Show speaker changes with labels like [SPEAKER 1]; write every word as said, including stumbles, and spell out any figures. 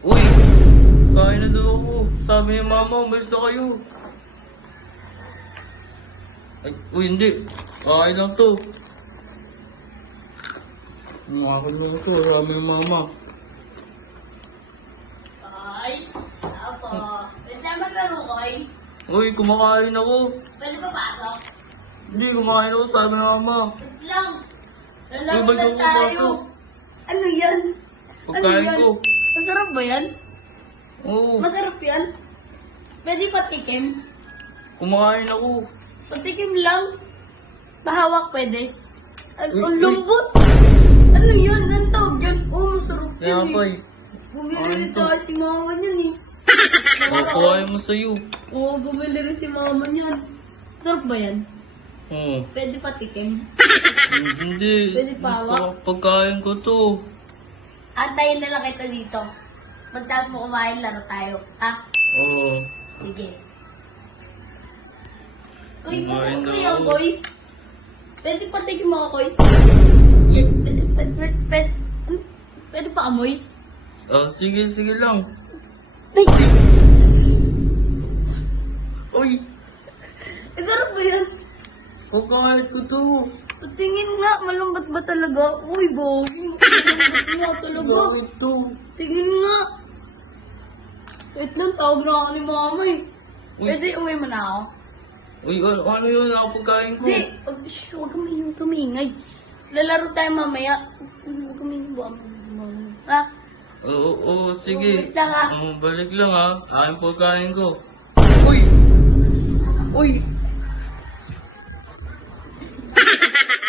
[SPEAKER 1] Uy! Kain na daw ako. Sabi ni mama, umalis na kayo. Ay, uy, hindi. Kain lang to. Umakan lang to. Sabi ni mama.
[SPEAKER 2] Koy, ako. Pwede na maglaro, Koy.
[SPEAKER 1] Uy, kumakain ako.
[SPEAKER 2] Pwede pa pasok?
[SPEAKER 1] Hindi, kumain ako. Sabi ni mama.
[SPEAKER 2] Wait lang.
[SPEAKER 1] Uy,
[SPEAKER 2] Lalaro
[SPEAKER 1] ba't
[SPEAKER 2] lang
[SPEAKER 1] ako
[SPEAKER 2] tayo.
[SPEAKER 1] pasok?
[SPEAKER 2] Ano yan?
[SPEAKER 1] Pagkain
[SPEAKER 2] yan?
[SPEAKER 1] ko.
[SPEAKER 2] Masarap ba yan?
[SPEAKER 1] Oo.
[SPEAKER 2] Masarap yan? Pwede patikim?
[SPEAKER 1] Kumakain ako.
[SPEAKER 2] Patikim lang. Pahawak pwede. Ang
[SPEAKER 1] Uy,
[SPEAKER 2] ang
[SPEAKER 1] uy.
[SPEAKER 2] lambot. Ano yan? Ang tawag yan? Oo, masarap
[SPEAKER 1] Kaya
[SPEAKER 2] yan
[SPEAKER 1] pa
[SPEAKER 2] eh.
[SPEAKER 1] eh.
[SPEAKER 2] Bumili
[SPEAKER 1] Ano
[SPEAKER 2] rin
[SPEAKER 1] to?
[SPEAKER 2] tayo si mama niyan eh.
[SPEAKER 1] Kukuhain mo sa'yo.
[SPEAKER 2] Oo, bumili rin si mama niyan. Masarap ba yan?
[SPEAKER 1] Oo.
[SPEAKER 2] Pwede patikim?
[SPEAKER 1] Hmm, Hindi.
[SPEAKER 2] Pwede pa hawak?
[SPEAKER 1] Ito, pagkain ko to.
[SPEAKER 2] Antayin na lang kita dito. Pagtas mo kumain, laro tayo. Ha?
[SPEAKER 1] Oo.
[SPEAKER 2] Sige. Koy,
[SPEAKER 1] Kumain
[SPEAKER 2] masarap
[SPEAKER 1] na
[SPEAKER 2] ba yan,
[SPEAKER 1] ako.
[SPEAKER 2] Koy? Pwede patikim ako, Koy?
[SPEAKER 1] Uy.
[SPEAKER 2] Pwede, pwede, pwede, pwede, pwede pa amoy?
[SPEAKER 1] Ah, sige, sige lang.
[SPEAKER 2] Ay!
[SPEAKER 1] Uy!
[SPEAKER 2] Masarap ba yan?
[SPEAKER 1] Pagkain ko to.
[SPEAKER 2] Tingin nga, malambot ba talaga? Uy, bogi. Malambot nga talaga.
[SPEAKER 1] Bakit to?
[SPEAKER 2] Tingin nga. Wait lang, tawag na ako ni mama eh.
[SPEAKER 1] Uy.
[SPEAKER 2] Pwede uwi mo na ako?
[SPEAKER 1] Uy, ano, ano yun? Ako pagkain ko.
[SPEAKER 2] Hindi, wag, shh, huwag kami huwag kami ingay. Lalaro tayo mamaya. Huwag kami buwang. Ha?
[SPEAKER 1] Oo, oo, sige.
[SPEAKER 2] Oh, wait lang, ah.
[SPEAKER 1] Oh, balik lang ha. Aking pagkain ko. Uy! Uy!